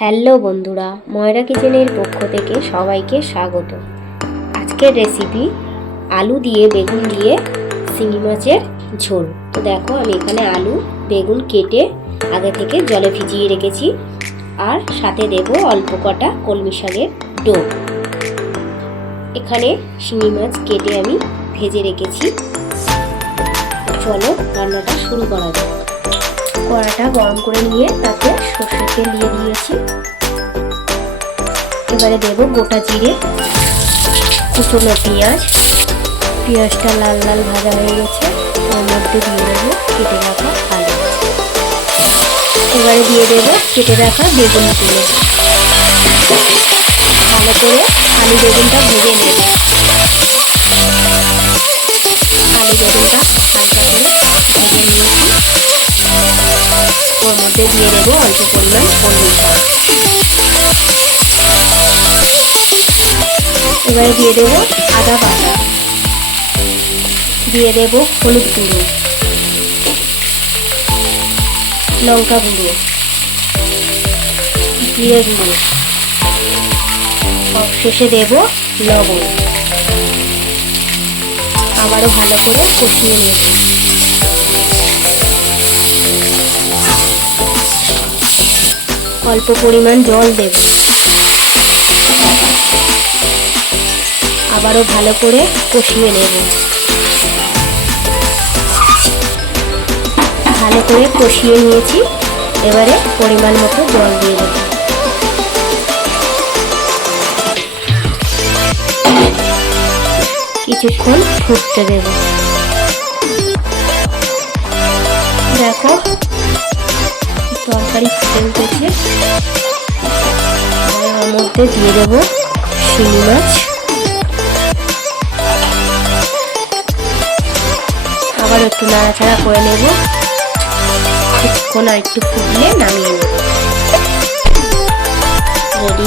Hello বন্ধুরা, ময়রা কিচেনের পক্ষ থেকে সবাইকে স্বাগত। আজকের রেসিপি আলু দিয়ে বেগুন দিয়ে শিঙি মাছের ঝোল। তো দেখো, আমি এখানে আলু বেগুন কেটে আগে থেকে জলে ভিজিয়ে রেখেছি, আর সাথে দেব অল্প কটা কলমি শাকের ডোক। এখানে শিঙি মাছ কেটে আমি ভেজে রেখেছি। চলো রান্নাটা শুরু করা যাক। কড়াটা গরম করে নিয়ে তাতে সর্ষের তেল দিয়ে দিয়েছি। এবারে দেব গোটা জিরে, কুচনো পেঁয়াজ। পেঁয়াজটা লাল লাল ভাজা হয়ে গেছে, ওর মধ্যে দিয়ে দেবো কেটে রাখা আলু। এবারে দিয়ে দেব কেটে রাখা বেগুনগুলো। ভালো করে আলু বেগুনটা ভেজে নেব। আলু বেগুনটা হালকা করে ভেজে নিয়েছি। ওর মধ্যে দিয়ে দেবো অল্প পরিমাণ কলমি শাক। এবারে দিয়ে দেবো আদা বাটা, দিয়ে দেবো হলুদ গুঁড়ো, লঙ্কা গুঁড়ো, জিরে গুঁড়ো, শেষে দেব লবণ। আবারও ভালো করে কষিয়ে নেব। অল্প পরিমাণ জল দেব। আবারও ভালো করে কষিয়ে নেব। ভালো করে কষিয়ে নিয়েছি। এবারে পরিমাণ মতো জল দিয়ে দেব। কিছুক্ষণ ফুটতে দেব। দেখো, তরকারি ফুটে উঠেছে। ওর মধ্যে দিয়ে দেব শিঙি মাছ। আবার একটু নাড়াচাড়া করে নেব। কিছুক্ষণ আর একটু ফুটলে নামিয়ে নেব। রেডি